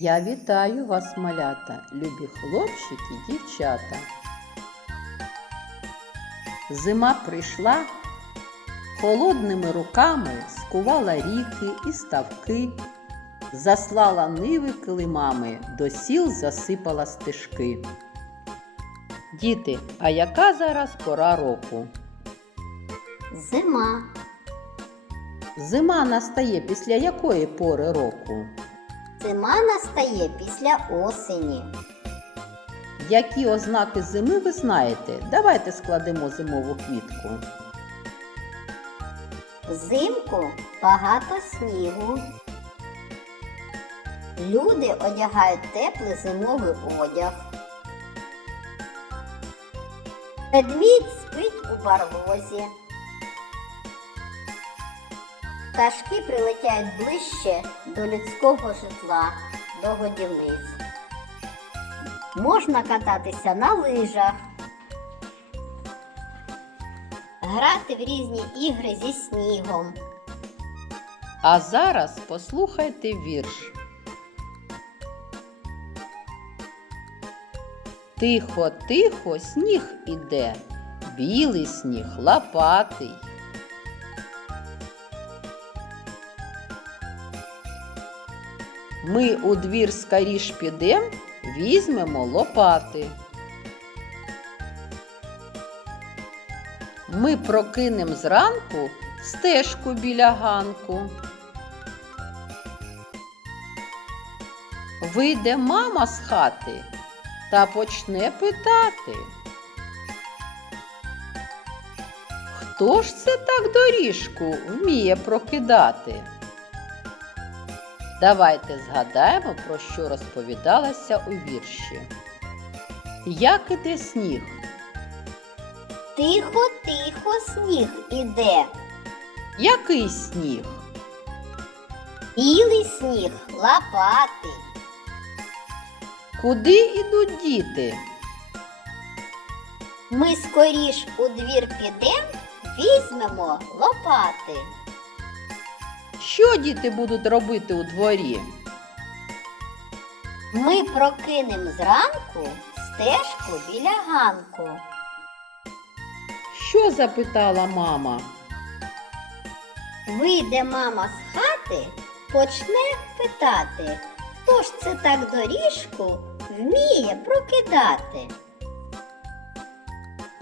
Я вітаю вас, малята, любі хлопчики, дівчата. Зима прийшла, холодними руками скувала ріки і ставки, заслала ниви килимами, до сіл засипала стежки. Діти, а яка зараз пора року? Зима. Зима настає після якої пори року? Зима настає після осені. Які ознаки зими ви знаєте? Давайте складемо зимову квітку. Взимку багато снігу. Люди одягають теплий зимовий одяг. Ведмідь спить у барлозі. Пташки прилетяють ближче до людського житла, до годівниць. Можна кататися на лижах, грати в різні ігри зі снігом. А зараз послухайте вірш. Тихо, тихо, сніг іде, білий сніг лопатий. Ми у двір скоріш підем, візьмемо лопати. Ми прокинем зранку стежку біля ганку. Вийде мама з хати та почне питати. Хто ж це так доріжку вміє прокидати? Давайте згадаємо, про що розповідалося у вірші. Як іде сніг? Тихо, тихо, сніг іде. Який сніг? Білий сніг лопатий. Куди ідуть діти? Ми скоріш у двір підем, візьмемо лопати. Що діти будуть робити у дворі? Ми прокинем зранку стежку біля ганку. Що запитала мама? Вийде мама з хати, почне питати, хто ж це так доріжку вміє прокидати.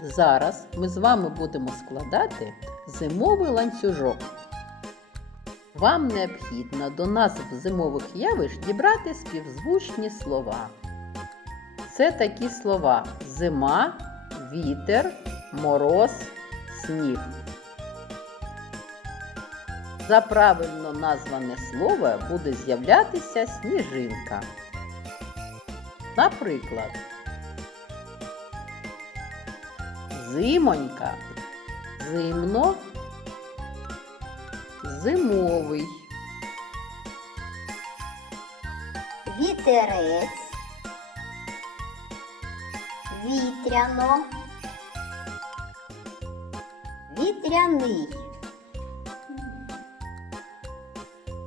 Зараз ми з вами будемо складати зимовий ланцюжок. Вам необхідно до назв зимових явищ дібрати співзвучні слова. Це такі слова зима, вітер, мороз, сніг. За правильно назване слово буде з'являтися сніжинка. Наприклад, Зимонька, зимно, зимовий, Вітерець, вітряно, вітряний,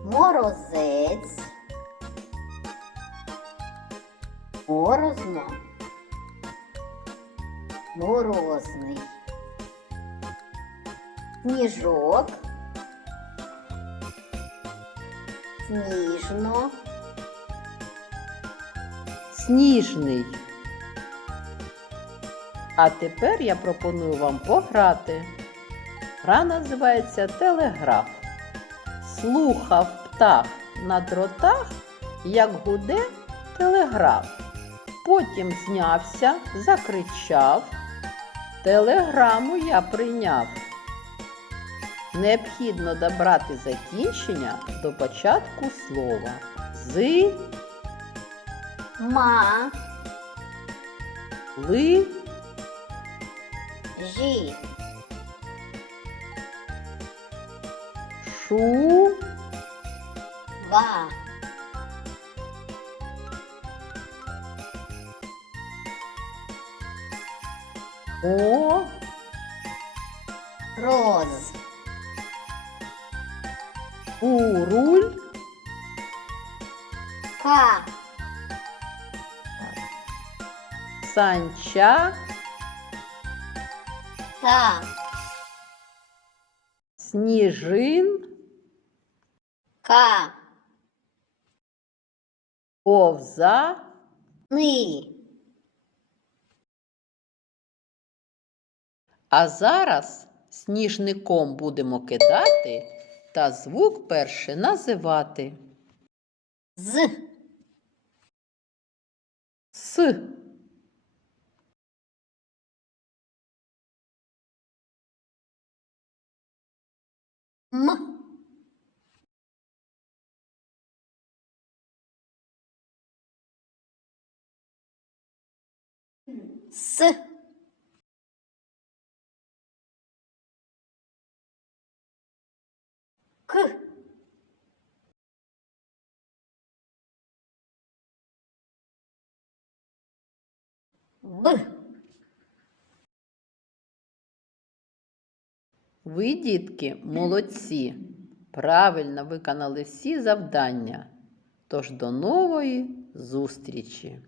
морозець, морозно, морозний, сніжок, сніжно. сніжний. А тепер я пропоную вам пограти. Гра називається телеграф. Слухав птах на дротах, як гуде телеграф. Потім знявся, закричав. Телеграму я прийняв. Необхідно добрати закінчення до початку слова. Зи, Ма, ли, жі, шу, ва, о, роз, у руль. Ка. Санча. Та. Сніжин. Ка. Повза. Ни. А зараз сніжником будемо кидати та звук перше називати. З. С, М. С. К. Б. ви, дітки, молодці. Правильно виконали всі завдання. Тож до нової зустрічі!